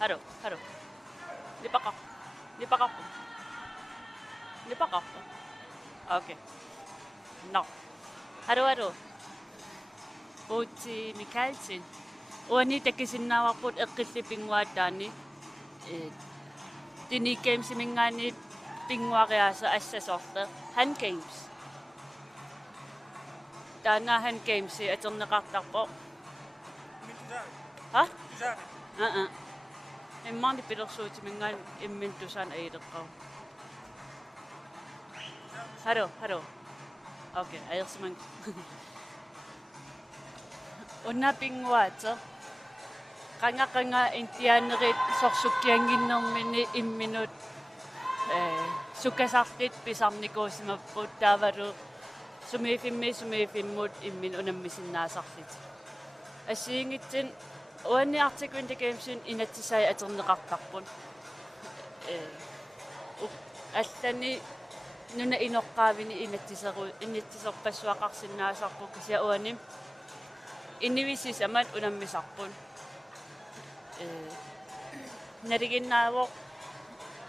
Haro. Lipakak. Lipakak. Lipakak. Okay. No. Haro. Uti Mikhailsin. Uani tekisinnaawaqput eqqillipinguaataani Tini games mingaani pinguariasa assasorte Han games. Taana Han games aterneqartarpo. Ha? Immaani pilersuuti mingaan immintusan aileqqau. Haro. Okay, ayersiman. Unna pinguaata qanga intianerit sorsukkianginnermini imminut sukasartit pisarnikuusimapput taavaru sumiifimmut immin unammisinnaasarlit asiingitsin uanniartikuin gamesin inatsisai aterneqartarpun allani nuna inoqqaavini inatsiserpassuaqarsinnaasarpu kisia uanim inivisisamat unammisarpun nariginnaavoq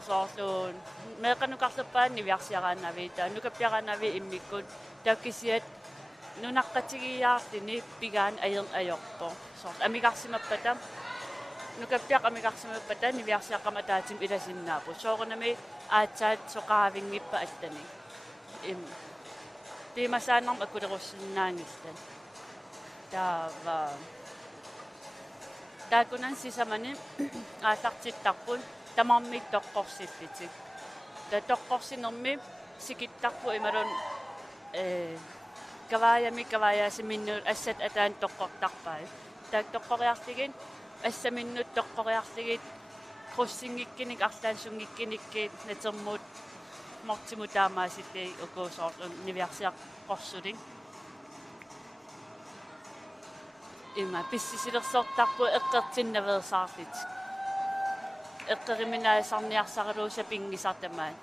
soorluun meeqanuqarluppaat niviarsiaraannaviita nukappiaraannavi immikkut takkisiat nunaqqatigiyaarlini pigaan ajorpo soor amiqarsimappata nukappiaq amiqarsimappata niviarsiaqqamataatim ilasinnaapu soorunami aatsaat soqaravingippa allani tiimasaanarm akulerussinnaangillan taava taakunan sisamani aallartittarpun tamarmik toqqorsillitik toqqorsinermi sikittarpu imalun kavaayasiminnuut assat ataan toqqortarpai taak toqqoriarligin assaminnut toqqoriarligit qussingikkinik arlaansunngikkinikkiit natermuut mortimutaamaasitti ukuusoorlun niviarsiaqqorsuling Ima pissisilersortarpu eqqertinnaversaarlit eqqeriminaasarniarsaraluusa pingisartamaan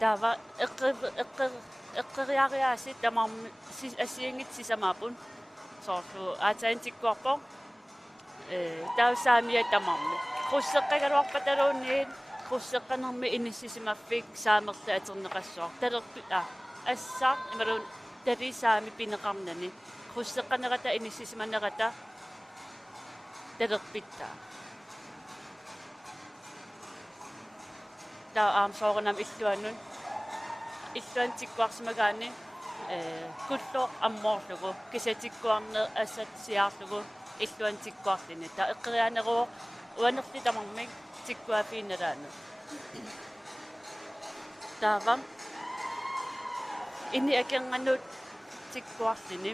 taava eqqeriariaasi tamarmi asiingit sisamaapun soorlu aataantikkuarpo taussaamia tamarmi qusseqqagaluarpataluunniin qusseqqanermi inissisimaffik saamerta aterneqassuar talerpi assaa imalun talisaami pineqarnani qusseqqanerata inissisimanerata talerpitta taa soorunam illuan tikkuarsimagaani kullo ammoorlugu kisatikkuarner assat siaarlugu illuan tikkuarlini taa eqqeriaaneruo uanerli tamarmik tikkuafiinalaana taava inni akenganut tikkuarlini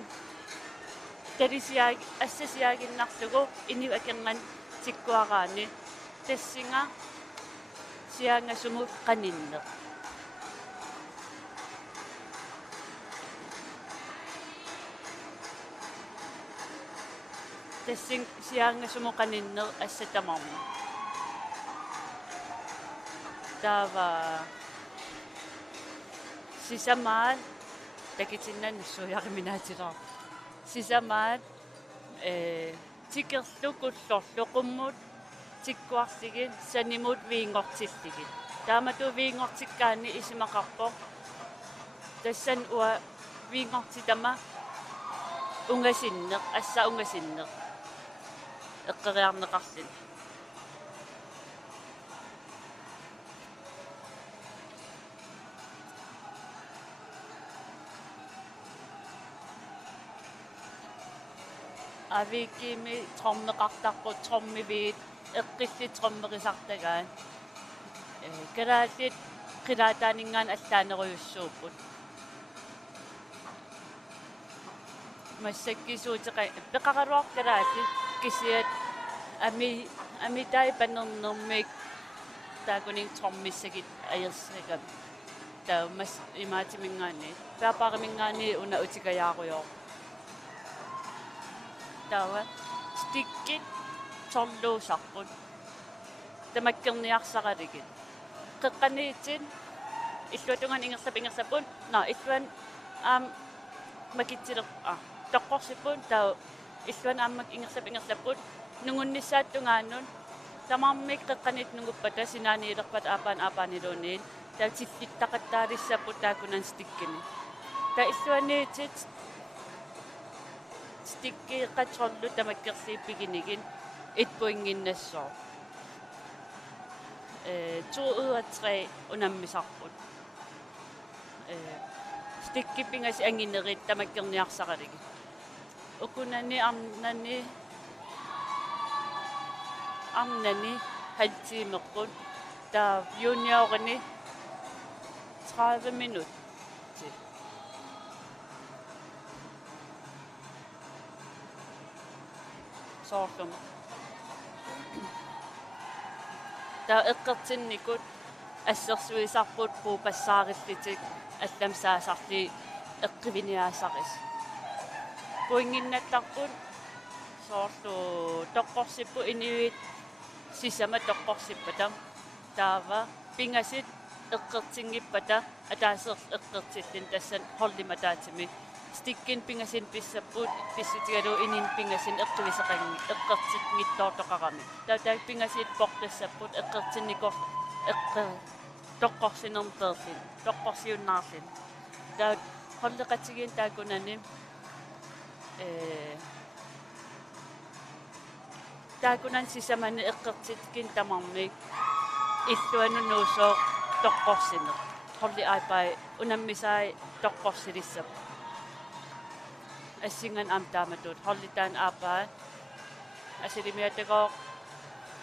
assasiaaginnarlugu inni akengan tikkuaraani tassinga siaangasumut qaninneq tassing siaangasumut qaninneq assatamarmu taava sisamaat takitinnan suuyariminaatiraa sisamaat tikerlukullorluqummut tikkuarligin sanimut viingortilligin taamatu viingortikkaanni isimaqarpo tassan ua viingortitama ungasinneq assa ungasinneq eqqeriarneqarlin aviikkiimi trommeqartarput trommiviit eqqillit trommerisartagaan kalaallit qilaataaningaan allaaneruyussuupput massakkisuutiqa peqararuaq kalaallit kisiat amitai panernermik taakuning trommissagit ayersrikam taa mas imaatimingaani paaparimingaani una utikajaaruyor tawa stikkit torluusarput tamakkerniarsaqaligit qeqqaniitin illuatungan ingersapun illuan makitsilaq toqqorsipun tau issuan aammak ingersaput nungunnissaattungaannun tamarmik qeqqanit nunguppata sinaaniilerpat aapaniluuniin tau tillittaqattaarissaput taakunan stikkini ta issuaniitit stikkiiqqatorlu tamakkersiippiginigin itpuinginnassoo tuuuatri unammisarput stikkipingas anginerit tamakkerniarsaqaligi ukunani arnani haltiimeqqut taa juniorni 30 minut til soorlum taa eqqertinnikut assersuisarput puupassaarillitik аллам саасарли эққивиниаасақис пуингиннаттарпут соорлу тоққорсиппу иниуит сисама тоққорсиппата таава пингасит эққертингиппата атаасер эққертиллин тассан хорлиматаатими стиккин пингасин писсаппут писсутигалу инин пингасин эққивисеқанги эққертитнгиттоортоқарами таатаак пингасит портассаппут эққертинникор эққе тоққорсинернтерсин тоққорсиуннаарлин таа холлекатигин таакунани таакунан сисамани эққертиткин тамармик иллуанунуусоо тоққорсинер холли айпай унаммисаи тоққорсилиссап ассинган амтааматут холлитаан аапаа асилимиатагоо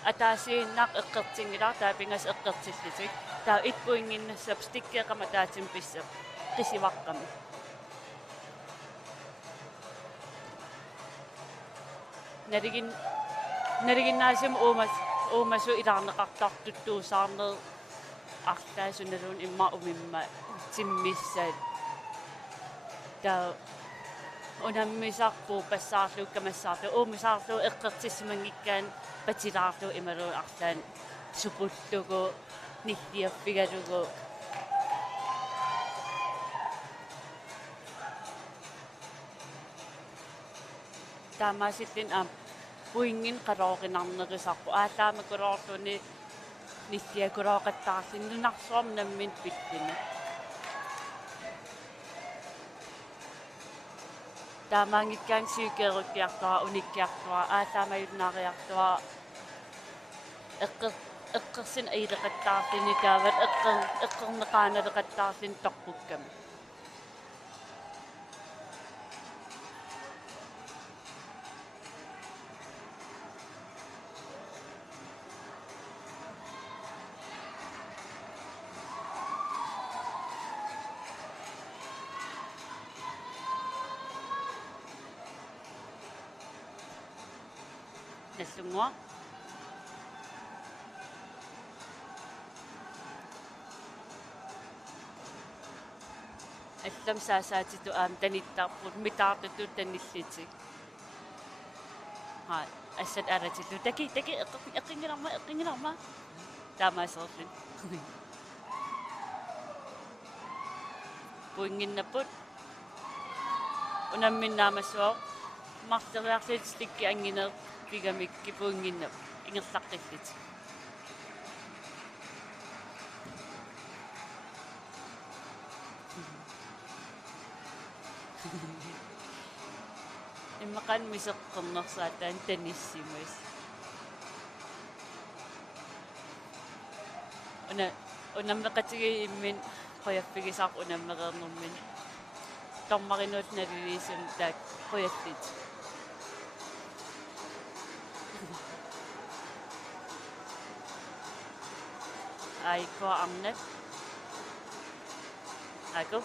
атаасииннақ эққертингилар таапингас эққертиллитик таа итпуингиннассап стиккеқаматаатим писсап қисиваққами наригиннаасим уумасу илаарнеқартартуттуусаарнер арлаасуналуун имма умимма тиммиссаат таа унаммисарпу пассаарлу камассаарлу уумисаарлу эққертиссимангиккаан патилаарлу ималу арлаан супуллугу ниллиаффигалугу таамаасиллин пуингин қалооринарнерисарпу аалаамакулоорлуни ниллиакулооқаттаарлин нунарсуам наммин пиллини таамаангиккаан сиукееруккиартуа униккиартуа аалаамаюннаариартуа эққерсин аилеқаттаарлини таават эққернеқааналеқаттаарлин торпукками нассунгуа аллам саасаатиту аам таниттарпут митаартутут таниллитик ха ассат аратиту таки эққингиларма таамаасерлин пуингиннаппут унамминнаамассуа мартериарлит стикки ангинер пигамикки пуингиннап ингерлаққиллит иммақан мисеққернерсаатаан таниссимас унаммеқатиги иммин қояффигисаақ унаммеқернэрмин тормаринуут налилисим таак қояттит айко амнат айко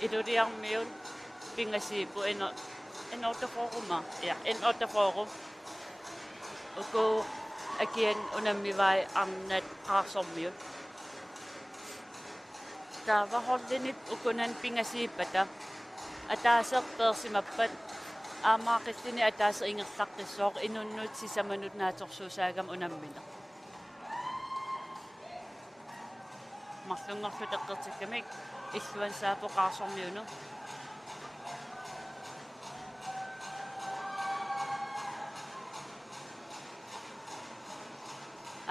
iduriarmiun pingasiipu en otaforuma ja en otaforum uku akien unamivai amnat qaarsormiut taava hollinit ukunan pingasiipata ataaserpeersimappat aamaaqillini ataasa ingerlaqqissoor inunnut sisamanut naatorsuusaagam unammina марлунгорлутеққертиккамик иллуан саапо qaarsormiunu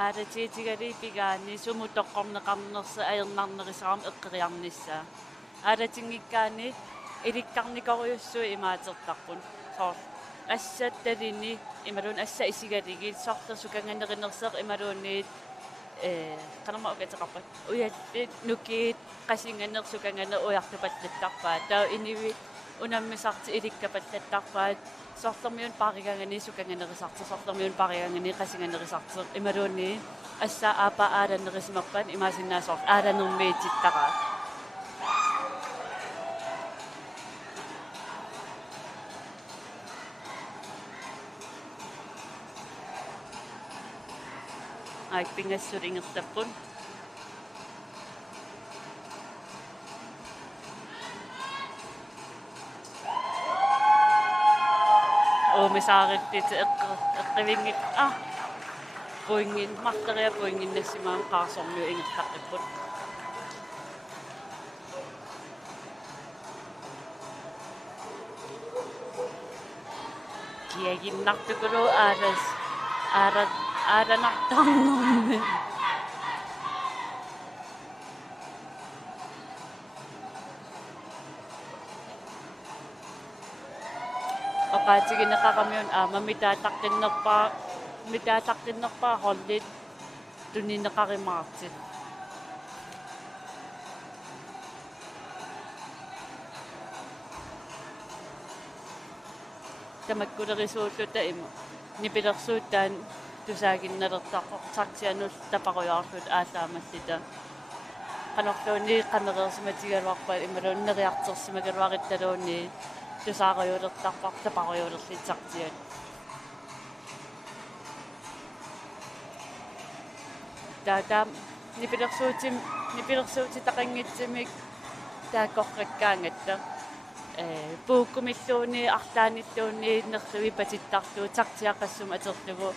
аратиитигали пигаани суму тоққорнеқарнерса аернарнерисарам эққериарнissaа аратингиккаани иликкарникориуссуи имаатертарпун соор ассатталини ималун асса исигалиги сортэрсуканганеринерсеқ ималуунниит канама окатеқарпат уялли нукиит қасинганерсукангана уяртупаллаттарпаа таа инивит унаммисарти иликкапаллаттарпаат сортермиун паригангани суканганерисарти сортермиун паригангани қасинганерисарти ималуунни асса аапа ааланнерисимарпаат имаасиннаасоор ааланермиититтараа pingassuriingertappun misaarittit eqqivingit puingin martaria puinginnassimaan qaarsormiu ingertaqqiput kiaginnartukulu aaranartarnermi oqaatigineqaramiun mitaataqtinnerpaa hollit tunineqarimaartit tamakkulerisuulluta imu nipilersuuttaan tusaaginnalertaqortarsianul taparuyaarlut aallaamassita qanorluuni qanereersimatigaluarpa imaluunneriartersimagaluarittaluuni tusaaruyulertarpar taparuyulerlitsartiat taata nipilersuuti taqanngitsimik taakkorrakkaangatta puukkumilluuni arlaanilluuni nerluvi patittarluu tartiaqassum aterlugu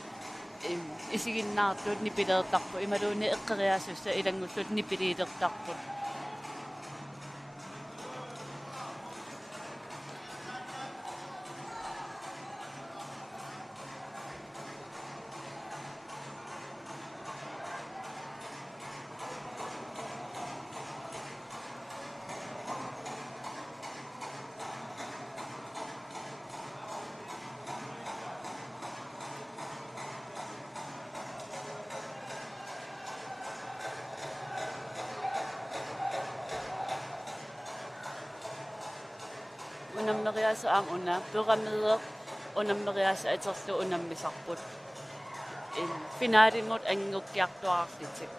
isiginnaartuut nipileertarpu imaluuni eqqeriaasussa ilangullut nipiliilertarpu unamneriasa aam una pyramide unamneriasa aterlu unammisarput finaalimut angukkiartuarlitik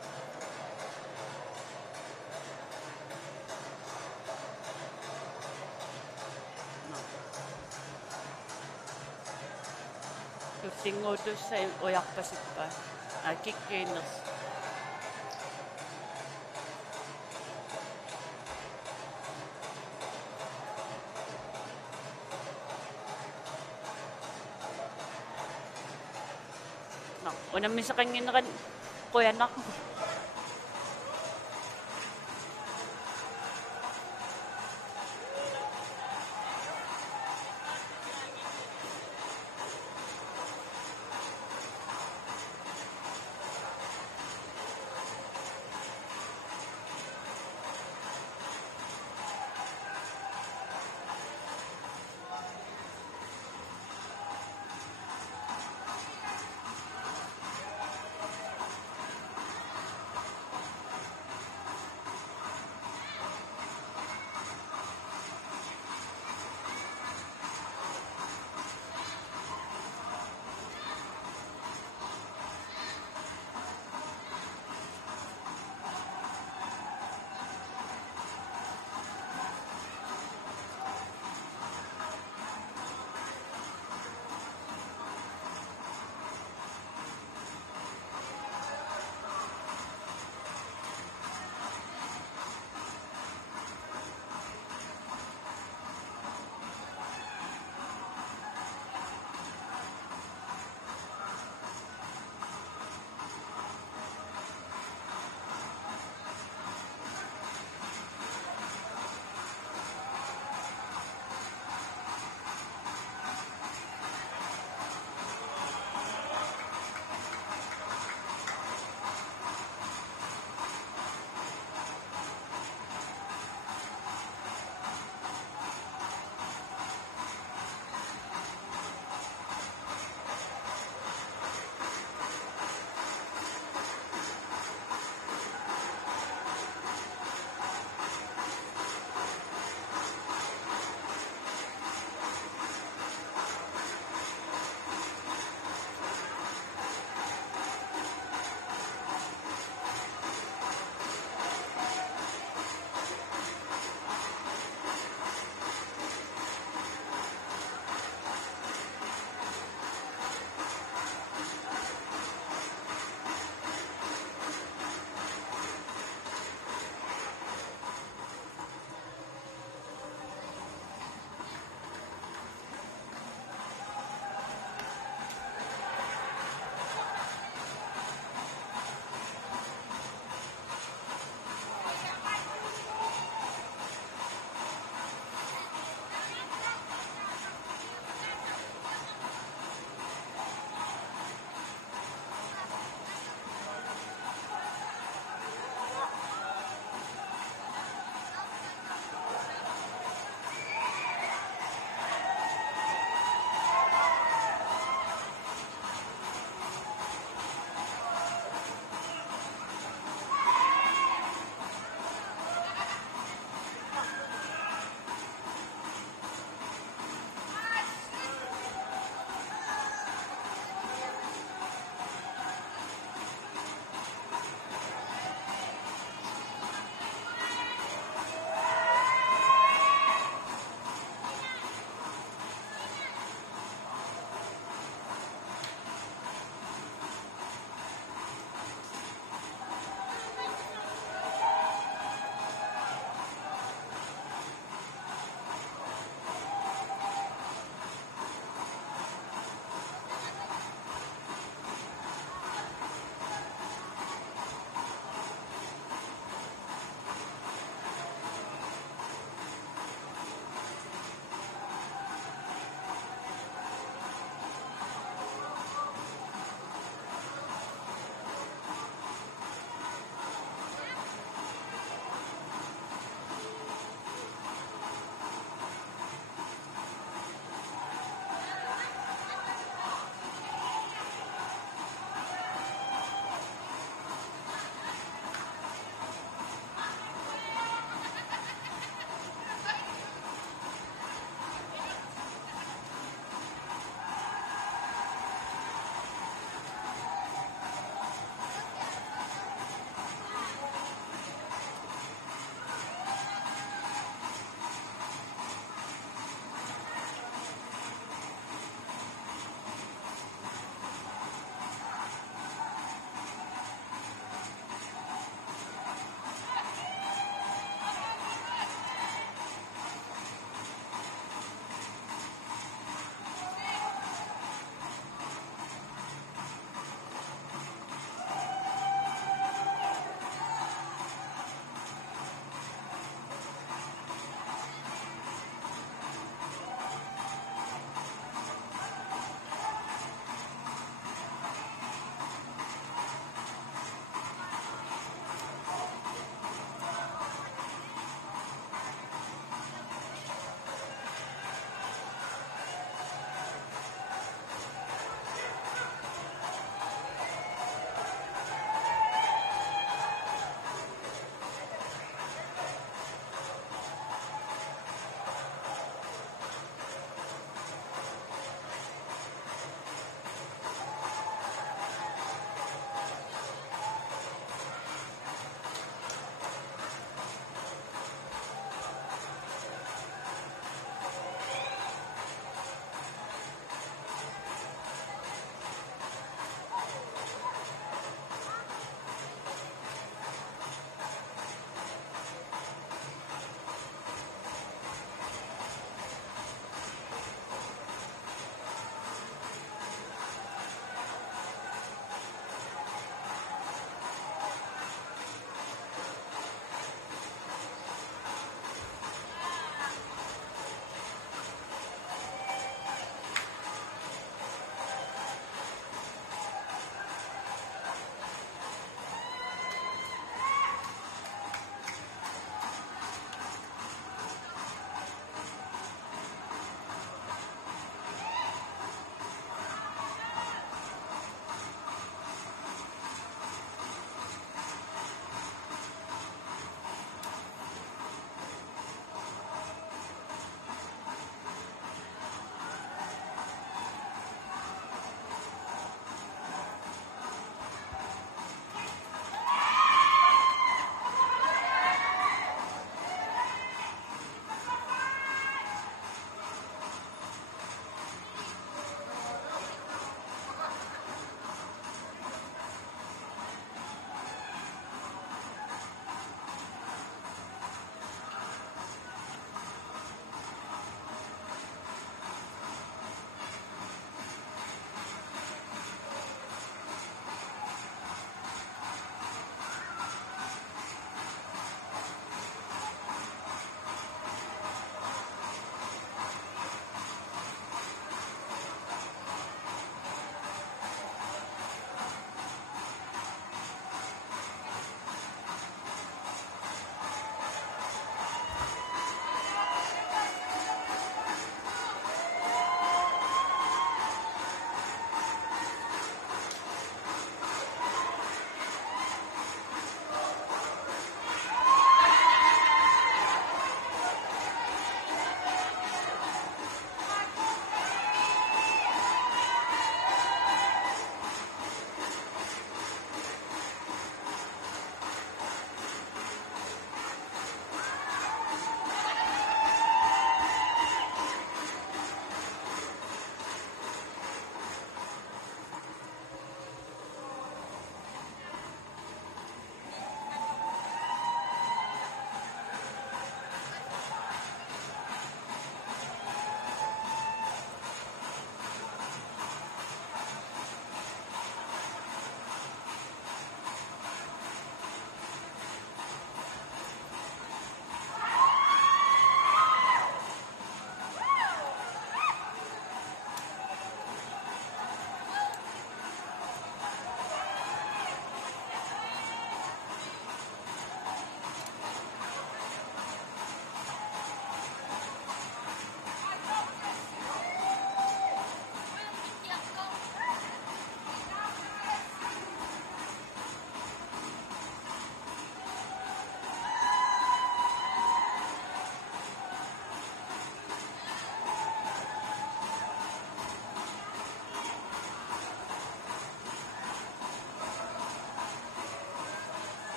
tussinguutussa ujarpasippa kikkiinners unammisaqanginneran quyanaq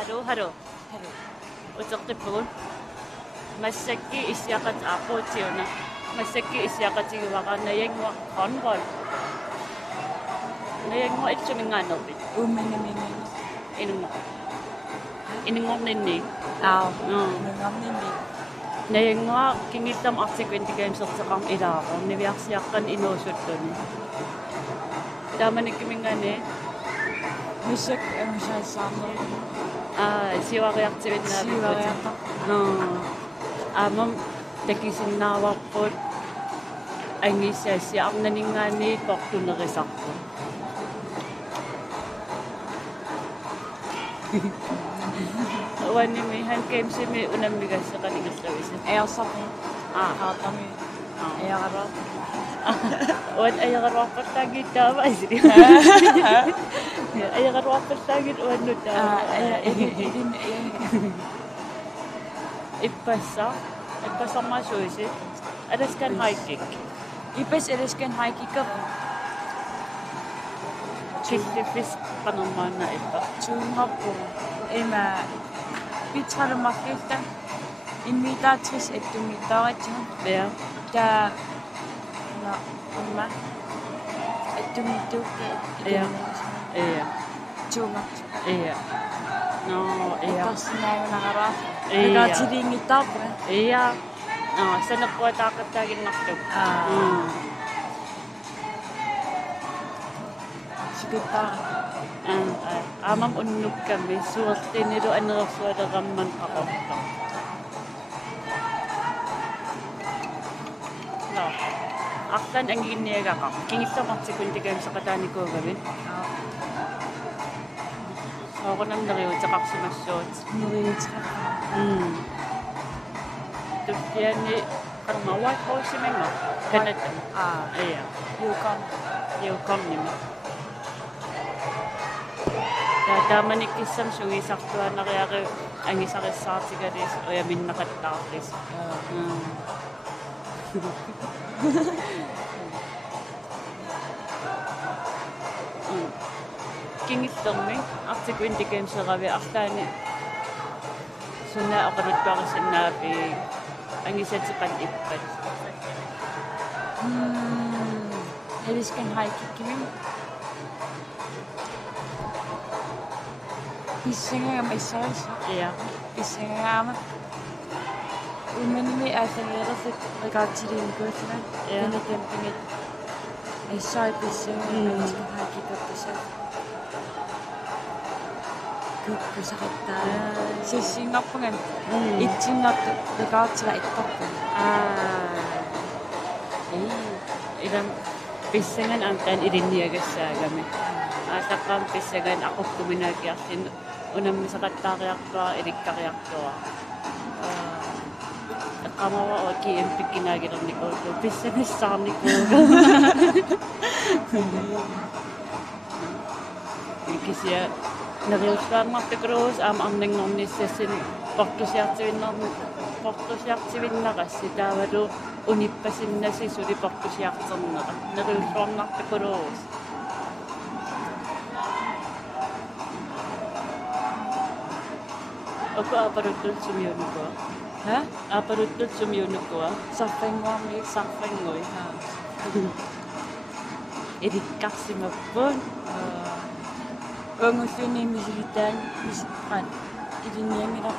Haro. Utertippugun. Massakki isiaqat aqutiuna. Massakki isiaqatigivaqa nayangua håndbold. Nayangua itsumingaannerpit. Umminimini. Inungorninni. Nungorninni. Nayangua kingittam Arctic Games erteqarm ilaaqor niviarsiaqqan inuusulluni. Taamanikkimingaani Musik angsaissaarner. Siuariartivinnaavikkut. Aamam takisinnaavарпут ангиссаассиарнанингаани портунерисарпу. Wanimi han gamesimi unammigassaqanigerlavisi. Aersarpu. Haatami. Aeqara. Wan aeqaruarpallaagittaava isiri. Aeqaruarpallaagit uannuttaa. Idin Ippasarmaasuisi. Alaskan hiking. Alaskan hiking. Chillifis qanermaanna ippa. Tuungarpu. Ima pitsalumarkilta imitaatris attumittaaratsinga. Ja. Ta na umma attumittuukka. Ja. Tuungart. Ja. No, ja. Tassinaagunaqaraa. Ja. Nagaatiliingittaarpa. Ja. No, sanerpuataaqattaaginnartuk. Sikittaa. Aamam unnukkammi suertinilu anerersualeramman qaqorta. No. Artan anginniagaqar. Kingitsamartikun saqataanikuugavin. Soorunamneriuteqarsimassuut. Tussiani qarmawat hausimenga. Kanata. Ja. Yukonnimi. Taamanikissam sugisartuanariari angisarissaatigaliis uyaminneqattaarlis. Kingittermi Arctic Games eravi artaani sunna aqaluttuarissinnaapi angisatiqan ippat. Alaskan hiking. Pissingama issaris. Ja. Pissingama. Umminimi aafalleerfik rigaatiliinkuutna. Ja. Nanakampiнгит. Issai pissingama Alaskan hiking kappisa. Kuppusaqattaa. Sissingarpungan itsingartu rigaatila ittarpu. Idan pissangan antaan ilinniagassaagammi. Aasaqaam pissangan aqukkuminaakiarsin unammisaqattaariartua ilikkariartua. Eqqamawa oki empikkinaagilernikurtu pissangissaarnikuuga. Ikisia neriussuarmartakruus aam arningornissassin portusiartivinnaqassi taavalu unippasinnasi suli portusiarternera neriussuarnartakuluus. Oku aparuttul sumiunukua. Aparuttul sumiunukua. Sarfangui. Irikkarsimappun. Ungusuni misigitaan misippan. Idinniangila.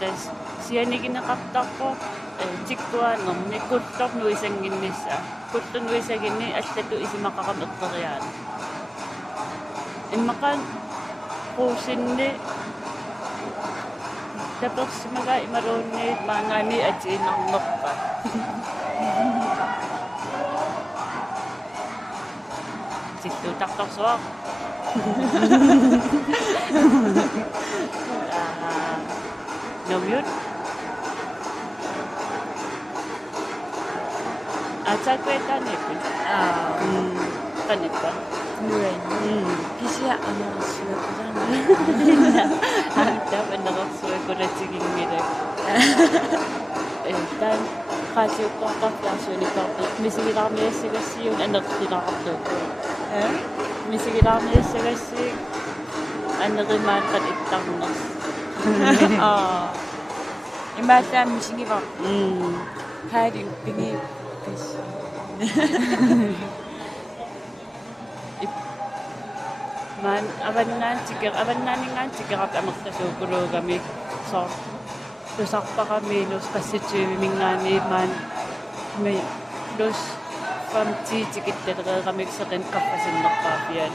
Tas sianiginaqartarpo tikkuaannermi kultornuisanginnissa. Kultornuisaginni allatu isimaqaqam erteriaana. Immaqaan quusinni tapersimaga imaluunni maangaani atiinarnerpa. Sittuutartarsuaq. Nomyut. Atsakuetaanippi. Qanippa. Nuren. Kisia anersuakusan. Anta anersuakulatigimmilak. Tan qaatiuqqortarfiarsuunikorpi misigilarmiassigassiun anertilarartuukku. Misigilaarniissagassiig аннеримааққат иттарнерс. Имааллаа мисигива. Хайди уппиги пис. Man аваннаанингаантикерап амерласуукулуугами соо тусарпарамиилус qassituivimingaani maan ми лус фамтиитикитталереерамиксеқин қарфасиннерпаафиан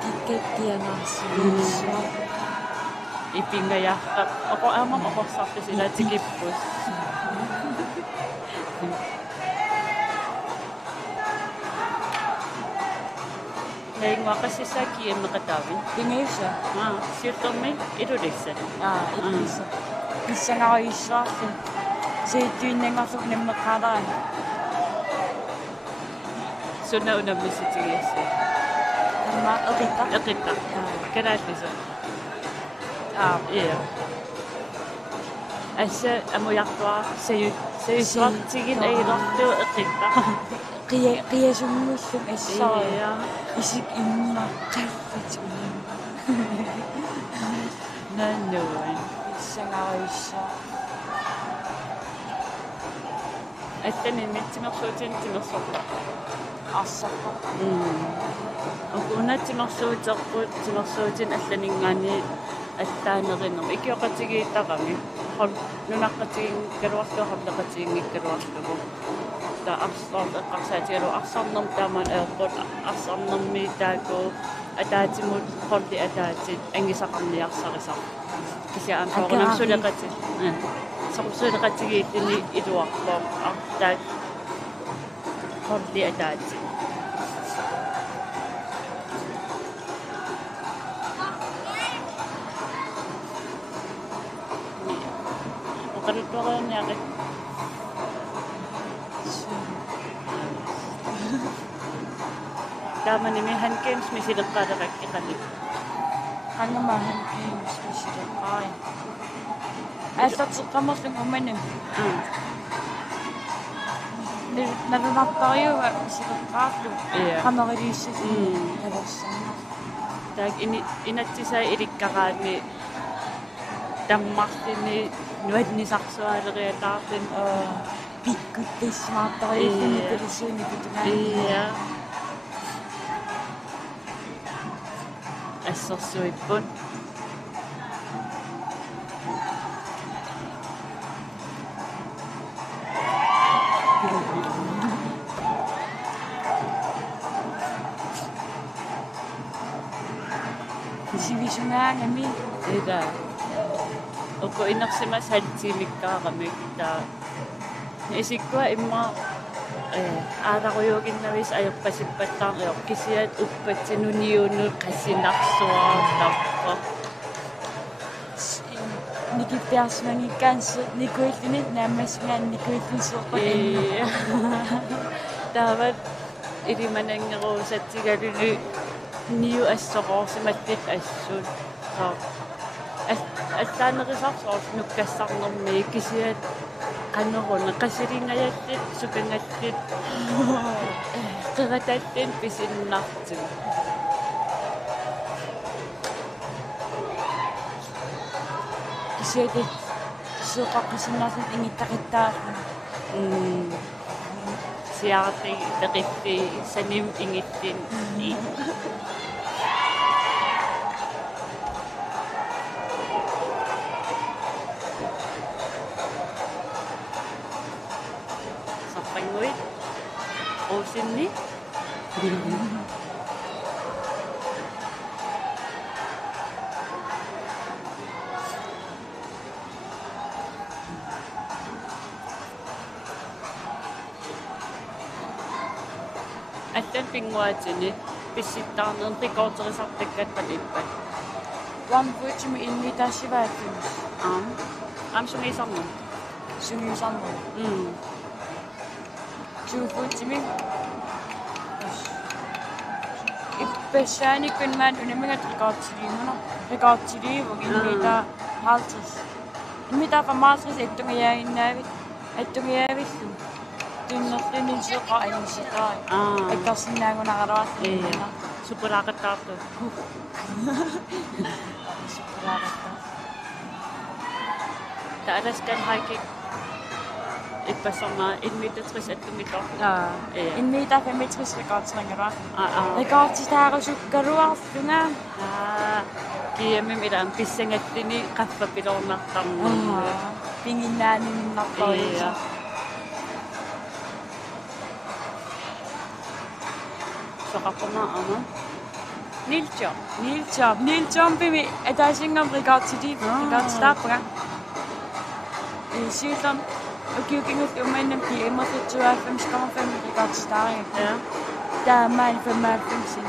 тикиккианаарсиуссуа ипингаяаққа око аамам оқорсартусилаатикиппус Heingwaqassissaaki immeqataavin пингиуса сиуттерми илулиссат ипписа писсангаруйссуарли сииттуиннангарлук наммеққалаа sunna unammisitigiassi тамма эқита эқитта канааллиса иа асса амуяртуа саюссуартигин аиларту эқитта қиасуммуллум ассаа иа исик имма таффатигун наннуан писсангаруйссуа аттани митсимерсуутин тимерсорта ассаппа окунатимерсуутерпут тимерсуутин алланингаани аттаанериннер икиоқатигиитарами хол нунаққатигин калуартуақарлеқатигингиккалуарлугу та арсор эққарсаатигалу арсарнерм таамаан аерпут арсарнерми тааку атаатимут холли атаатит ангисақарниарсарисар кисяам соорнам сулеқати сорсулеқатигииттини илуарпоо артаат холли атаатит оқалуттуариарниақи тааманими ханкемс мисилеққалераккиқалип хангамахан мисилеққай ассатеққамерлун уманам нарунартариуга мисилеққаарлу камерилиуссати талерсарна таак инатсисаа иликкараами таммартини нуатнисарсуалериатаартин пиккуттиссимаартариуффини пелисууни питунгаани иа ассерсуиппут сивисунгаангами ида око инерсимас халтиимиккаарамик таа исиккуа имма аадаруйугиннавис аёрпасиппаттаар кисиат уппатсинуниунут qasinarsuartarpa никиппиарсимангиккаанс никуиллини нааммасгаан никуиллинсуорпа тават илиманангерусатсигалуни ниу ассоқорсиматтит ассут аллаанерисарсоорс нуккассарнэрми кисиат канеруна қасилингаяттит сукангаттит қирататтин писиннартин кисиат суоқаққисиннаасат ингиттақиттаарна сиарти теқиппи саним ингиттин саппангуит оусинни аттан пингуатини писситтаарнерн рекордерисартаккатпалиппат вампуутими инвитаасивааттимис амсунгисарнер сунгисарнер чуфуутими иппассааниккунмаан унамигат рекордтиливуг инвита хаалтис инвита фамаасрис аттунгаяагиннаавит аттунгаяавиллу tunnertunin suqainisiqaa. Ah. Ikkarsinnaangunaqaluarluna. Supulaqattaartu. Suqulaaqatta. Taalaskan hiking. Ipassormaa 1,60 attumitor. Inmiita 65 rekordtringeraa. Ah. Rekordtitaarisukkaluarluna. Kiamim ilaan pissangattini qaffapilornartarnaa. Pinginnaaninnartoriisa. Soqarpama Niljob pimi ataasingam rekordtitaappaga. Sygdom. Ukiukingut umainam kiimertitsuaafam 5,5 rekordtitaaria. Ja. Der er mig 95 cm.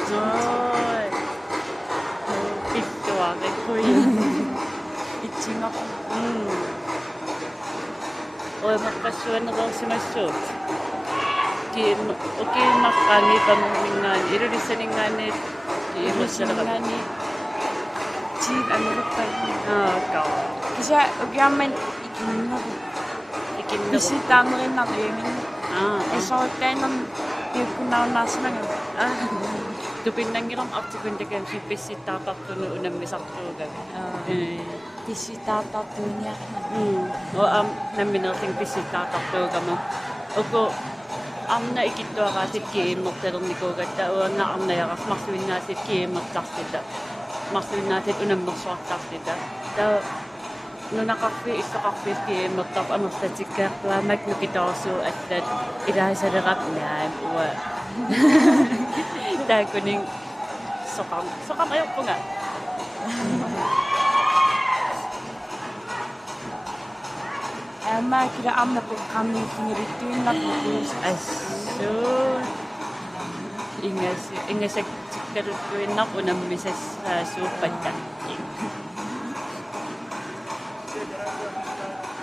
Pittuari. Ittinger. Oimaqqassuanerersimassuut. Ukiimaqqaani pammingaani ilulissaningaani Ilusingaani. Tiip amerukka. Kaa. Kisa ukiamman ikinnaru. Ikinneru. Pisitaamerinnarliimin. Esorutaanan piukkunnaarnaasmanga. Tupinnangilam artikundakam sipissittaaqartunu unammisartuugavi. Pisitaartartuuniarna. Namminerling pissittaaqartuugamu. Uku arna ikittuaraatit kiimmertalernikuugatta uanga arnayaras marsuinnaatit kiimmertartita. Marsuinnaatit unammersuartartita. Ta nunaqarfi issaqarfiis kiimmertarp amertatikkaartuamak nukitaarsuu allat ilaasalerap naam uwa. Taakuning soqam ayorpunga. Amma kila amna programmiitingerittuinnarpuus. Assuu. Ingasak tikkaruttuinnaq unammisassaasuuppatta.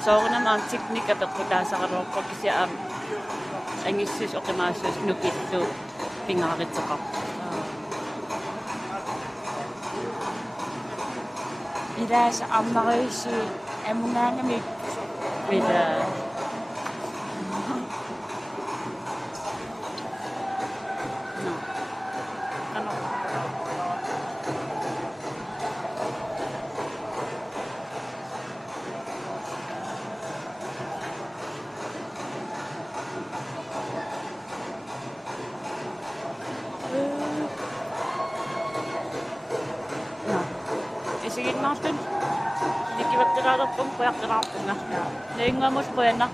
Soornam teknika peqqutaasaqaluarpa kisia angissus oqimaassuus nukillu pingaaritseqar. Ilaasa amnariissi amungaangami Mida. No. Ano? Sige natin. Hindi kibat pong kuyak na. Ngayon nga mo na.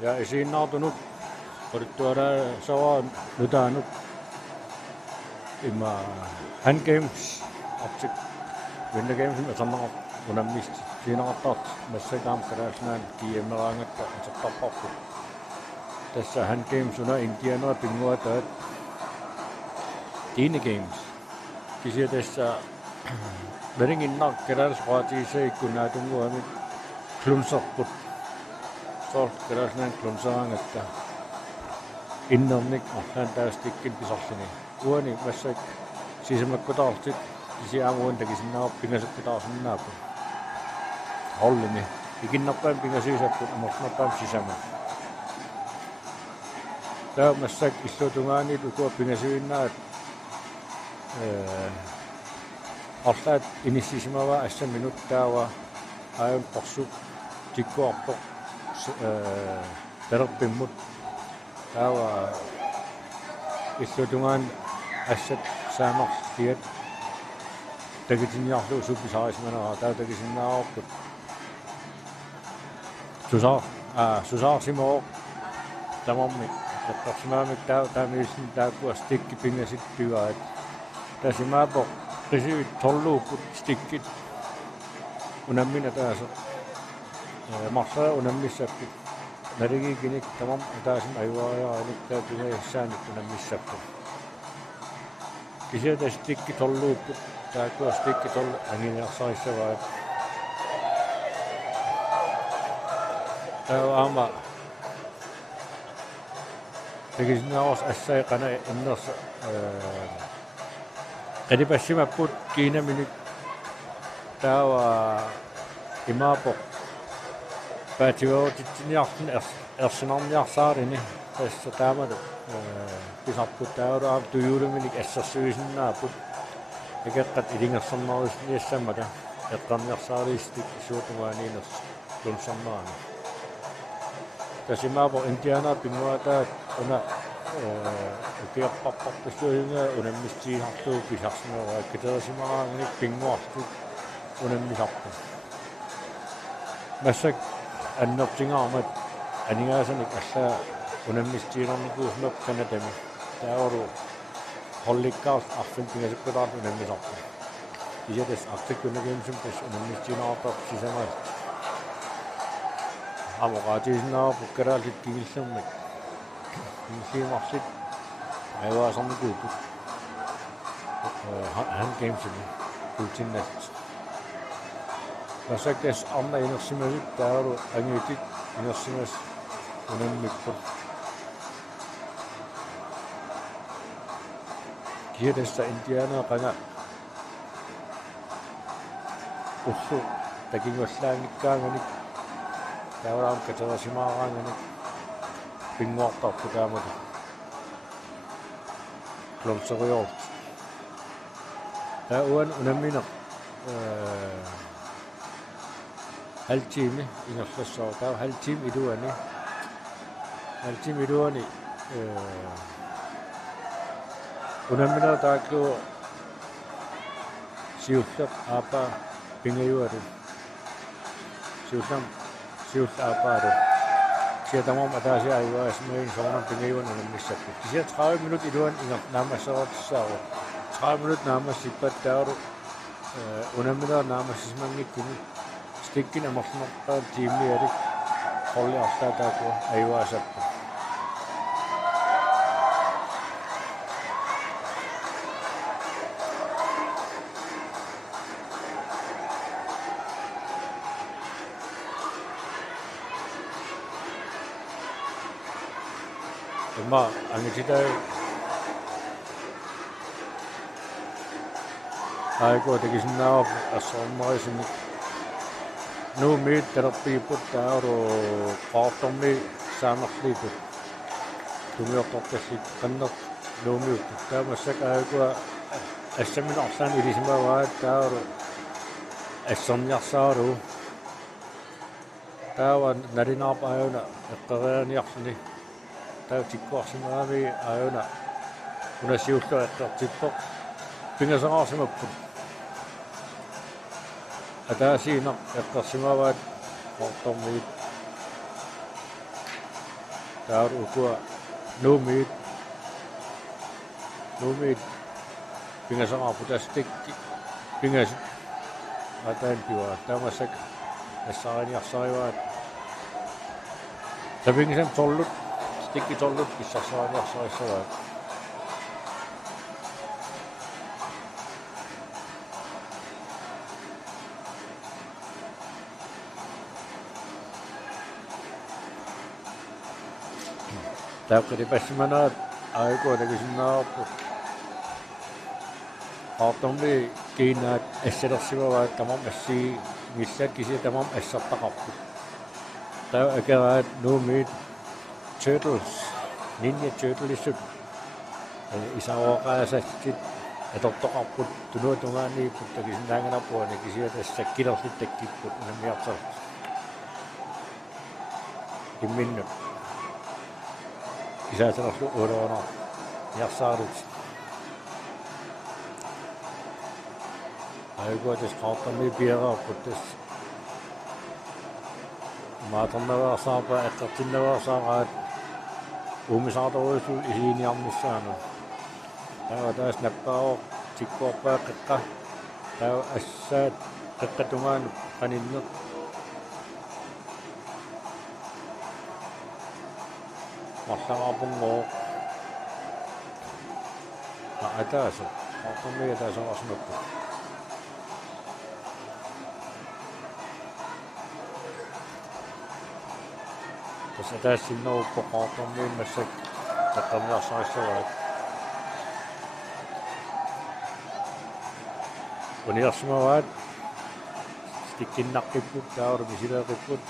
ja esiinnaartunut qorittuara sawa nutaanut imma Han Games artik Winter Games meqammaq unammis siinaqattaart massakaam kalaasnaan kiimmeraangatta atertarparpu tassa Han Games una Indianera pinguataat Dine Games kisia tassa Beringinnar kalaasraatiisa ikkunaatunguamit klunserput sort kalaasnaan klunseraangatta innernik arlaan taastikkin pisarlini uani massak sisemakkutartit kisiaamuun takisinnaar pingasukkutarsinnaappu hollini ikinnerpaan pingasiisapput amornerpaam sisama taa massak illutungaanit ukua pingasuinnaat arlaat inissisimava assa minuttaawa aayun qorsuk tikkuarpoq terpimmut taawa illutungaan assat saamartiat takitinniarlu suppisaarismanera taa takisinnaarput susaarsimooq tamarmik eqqarsimaamik taamiilsin taakku stikki pingasittugaat tasimaapoq qisiit torluupput stikkit unammina taasa marsara unammissapput narigikinik tamam taasim ayuaajaanik taapingaissaanit unammissapput kisiata stikki torluupput taakku stikki torlu anginersarissavaat ama takisinnaars assaiqana innersa qadipassimapput kiinaminik taawa imaapoq paativautittiniartin ersinarniarsaarini tassa taamalu pisarput taaru tuyulumminik assarsuisinnaaput ikeqqat ilingersernarisniassamata eqqarniarsaariistik suutungaaniiners lunsarnaani tasimaapoq Indiana pinguataat una ukiarparpartussuinga unammissiinarluu pisarsineraa kitersimaraanginik pinguartut unammisarpu massak annertingaarmat aningaasanik allaa unammistiinernikuusmap kanatami taaru hollikkaars arfin pingasukkutarlu unammisarpu isatas artikkunnakiimsum tas unammistiinartarp sisamaat amoqaatiisinnaarpu kalaallit kingillermik kingilliimarlit ayuaasarnikuuput Han Gamesini kuutinnat masaktas arna inersimasut taaru angiutit inersimas unammipput kiatassa Indiana qanga ullu takinguallaangikkaanganik taawaraam katerasimaaraanganik pinguartarpu taamatu klonseriort taa uan unamminer haltiimi ingerlassoo taa haltiim iluani unamminer taaklu siulleq aapa pingajuaru siulla aapaaru siatamam ataasi ayuaasmain soornam pingajuan unammissapput kisia 30 minut iluan ingernaamasseratissaaro 30 minut naamassippat taaru unamminer naamassismangikkuni stikkin amarnerpaa tiimmialik qorliarlaa taakua ayuaasappu ma angititai aiku takisinnaar assormarisinnik nuumiit terappiipput taaru qaartormi saamerliiput tumiortortallit qanner nuumiupput taamassak aakua assamin arsaan ilisimavaat taaru assorniarsaaru taawa nalinaarpa ajuna eqqerianiarluni taa tikkuarsimaami ajuna unasiullu eqqertippoq pingaseraarsimapput ataasiina eqqersimavaat qaartormiit Daar ukua numit pingas ang aputas tikki pingas atain piwa tamasak essaan jaksaivat tapingisem tollut tikki tollut kissasaan jaksaissavat Täykkö pääsemään aikoina kysynnäappu. Aatommi Kiina essedasiva että mä messi missä kisi tämä essa takappu. Tää ekää numi turtles ninja turtles isä okaa se sit että takappu tunoitumaan niin mutta kysynnään apua niin kisi tässä kidosti tekippu ne miaksa. Minne Isä sanoi urona ja saadut. Aikoitus kautta mi piera puttes. Maatonneraa saapa että sinneraa saa umisaata oisu isiin jammissaan. Tää taas näppää on sikkoa kakka. Tää ässää kakkatungan kaninnut. Massa apungo. Tässä on meitä tässä on asunut. Tässä sinne on pokaattu myymässä. Tätä minä saisi olla. Kun jos mä vaan stikkin nakkiput ja ormisilla ripput.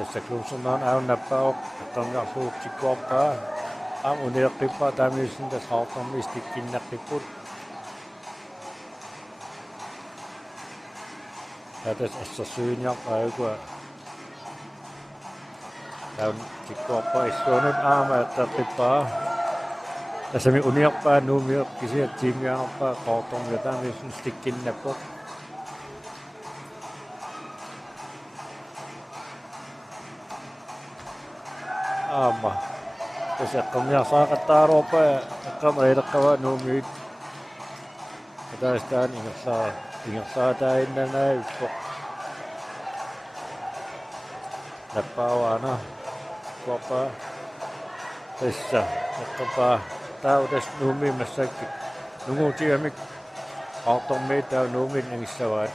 Tässä klusunaan äynnäppää että on suutsi kuoppaa. Unirkippaa tämmöisen tässä hautammistikin näppiput. Ja tässä syyn ja aikoa. Tämmöisen kuoppaa istuu nyt aamaa, että rippaa. Tässä me unirkippaa nuumiokisia tiimiä oppaa hautamia tämmöisen stikkin näpput. Ama. Tässä kamia saakattaa ropea, kameidakkawa numit. Tästä ingassa täynnä näyppö. Näppävana kuopaa. Tässä näppäpää täydes numimässäkin. Nungu tiemik auton meitä numin engissä vai.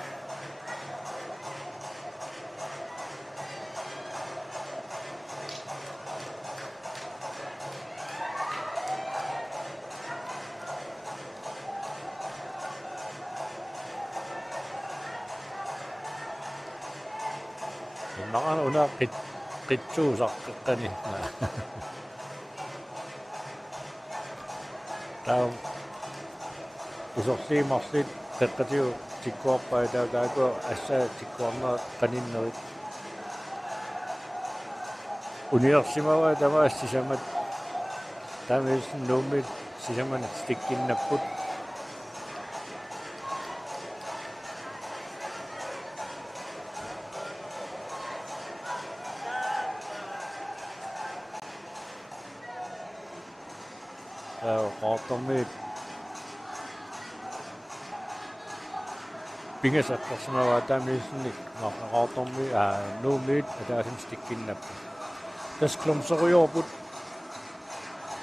Nakan una pitsu sakkani. Tää on isosti massit tekkatiu tikkuoppa ja tääkö ässä tikkuamma kaninnoit. Uniassima vai tämä sisämät tämmöisen nummit sisämän stikkin näpput. Autommi pingesakkas mä vaan tämmöisen autommi nummit ja tämmöisen stikkin näpput. Tässä klomsar jooput.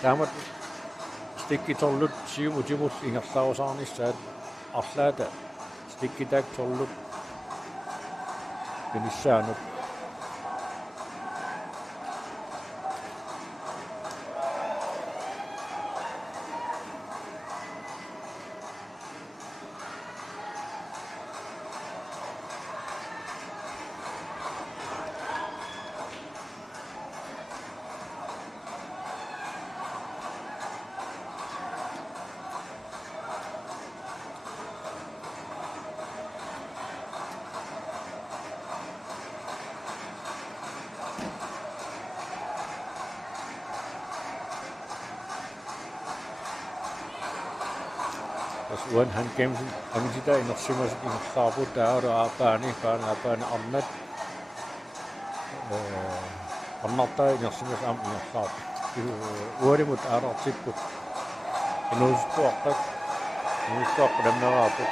Tämä stikkit ollut sivut ingassa osaanissa, että aslaita stikkit ollut pinissään nyt. uan han game angita inorsimas inorsaaput taaru aapaani arnat arnartaa inorsimas inorsaap uarimut aarartipput inuustuaqqat damneraaput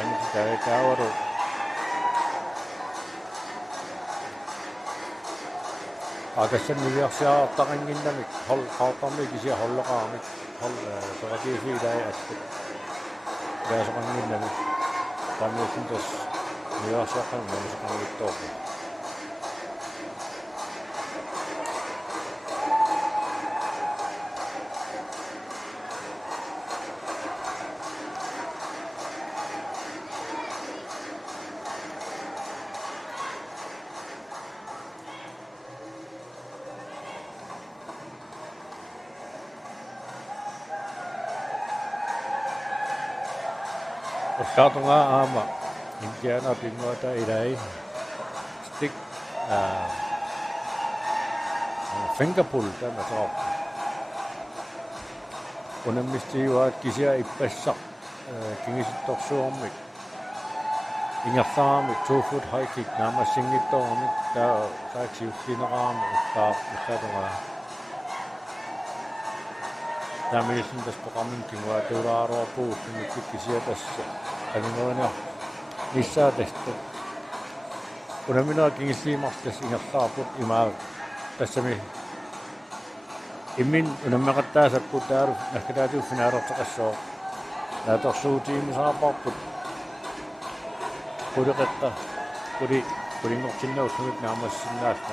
angita taawaru Akassan niviarsiaartaqanginnamik hol qaartarmi kisia hollaqaarmik hol soqatiisiilai akkut gaasaqanginnamik taamiusintas niviarsiaqqanginnamisaqanngittoorpu Katunga ama Indiana pinguata irai stick fingerpull tan asop unamisti wa kisia ipessa kingisittorsuormik ingersaami 2 foot high kick nama singittormik ta saaksiussineraamu uskatunga Tamilisin tässä programminkin voi teuraaroa puuttu, niin kikisiä tässä. Eli noin ja missään tehty. Kun minäkin siimasta tässä ihan saaput imää tässä mi immin nämä kattaa kun täällä ehkä täytyy finäärotsa tässä on. Tää tossuu tiimi saa papput. Kuitenkin kudin sinne olisi nyt naamassa näistä.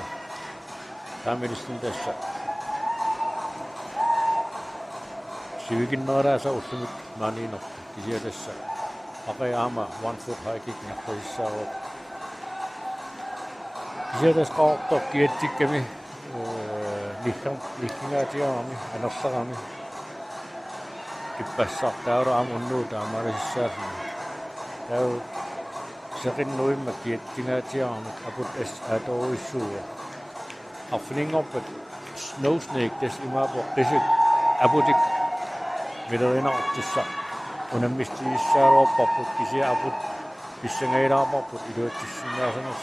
Tamilisin tässä. Syvikin määränsä usumit maniinot kisiedessä. Akeama 1 foot high kick nähtäisissä on. Kisiedessä kautta kiettikkemi lihkingäätiaami enossakami. Kippässä täyrä aamun nuuta amarisissa. Täy sekin nuimme kiettingäätiaami aput es ätoisuua. Afningopet snowsnake des imapo desik aputik Middelinaartissa unemmistissa rooppapput kisiä aput pissengeiraappapput idoitsissinna sanos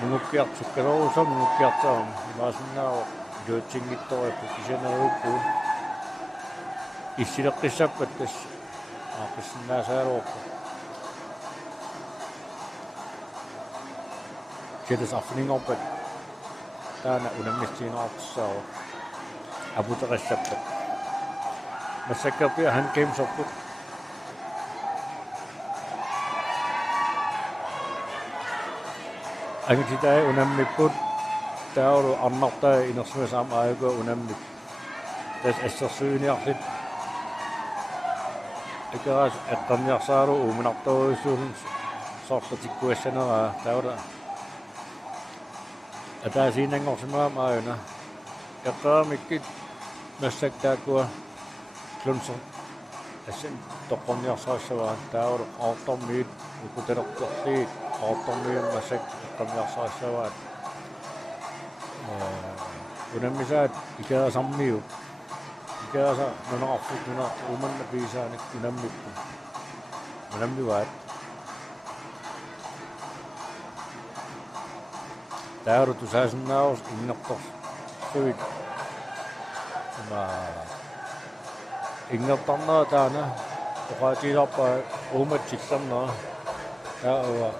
nungukkiat sukkerousa nungukkiat saam imasinna idoitsingittoeppu kisiä nauppuun issilaqqissappattes aaqissinna saarooppu kiedes afningopet taana unemmistinaartissa aputeqissappat Masakapia han game soput. Angin kita unammiput tauru annarta inersumasam aego unammip. Tas essersuuniarsit. Ikaras eqqammiarsaaru uumunartoruissuun sortatikkuassanera taura. Ataasiinangorsimaam aayuna. Eqqaamikkit massaktaakua Klunser essen toqorniarsaissavaa tauru aortormiit ukutelertorliit aortormiimmassak eqqammiarsaissavaa unammisaat ikaasammiu ikaasa nunaqarfut nuna umanna piisaanik unammippu unammivaat tauru tusaasinnaarus innertorsuit Ingertarnaa taana oqaatiilarpa uumatsillarnaa taawa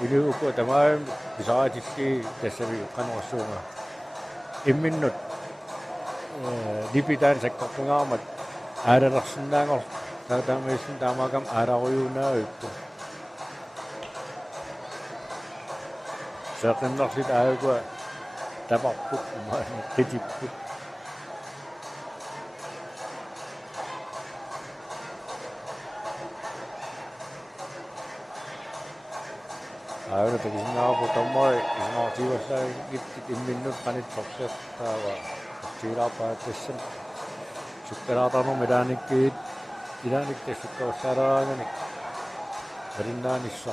iluuku tamaam pisaatilli tassami qanersuunga imminnut dipitaan sakkortungaarmat aalalersinnaangor taamaissin taamaakam aalaruyuunaauppu saqinnersit aagua taparput qitipput Aina tekisin naapu tommoi ismaatiivassa imminnut kanit soksettaa siiraapaattessen sukkeraatanu midaanikkiit idaanikki sukkerossaraangani rinnaanissa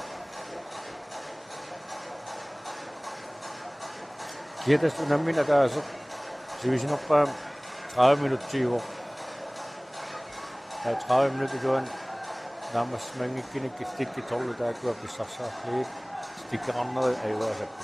Kietes unammin ataasut sivisinorpaa 30 minuuttia 30 minutter tuon naamas mangikkinik tikkitorlu taakua pissarsaarliit tikkerarneri ajuasappu.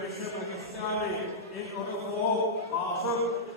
Bishop Pakistani in order for Basel.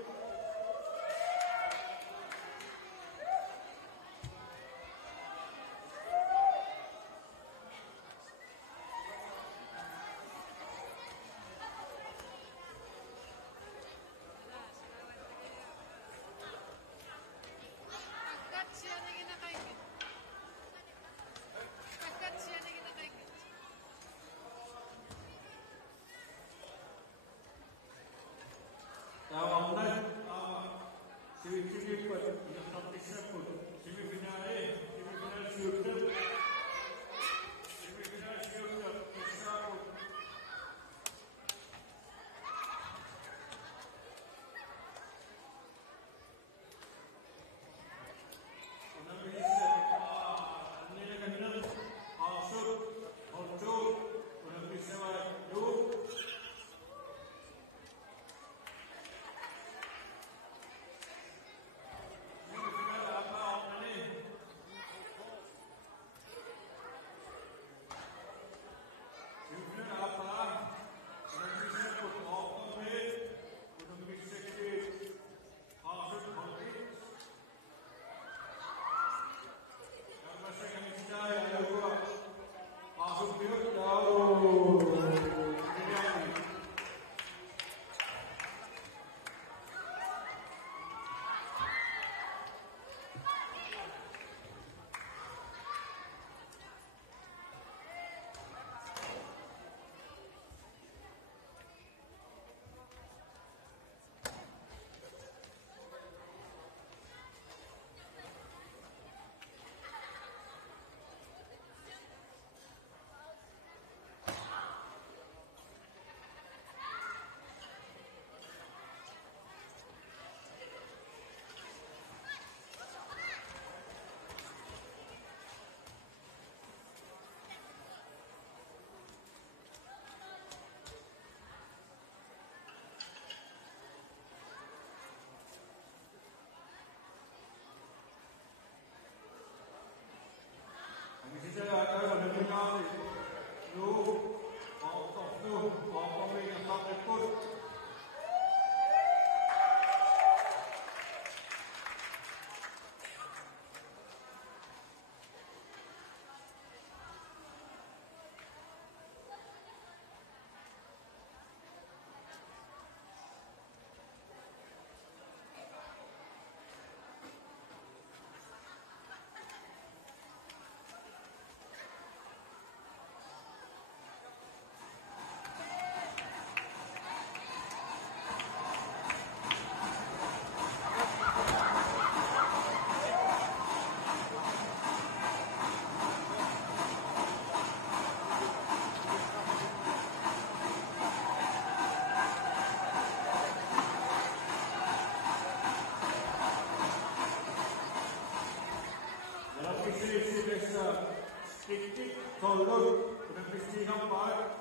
Riktigt kolor på den Kristina Park.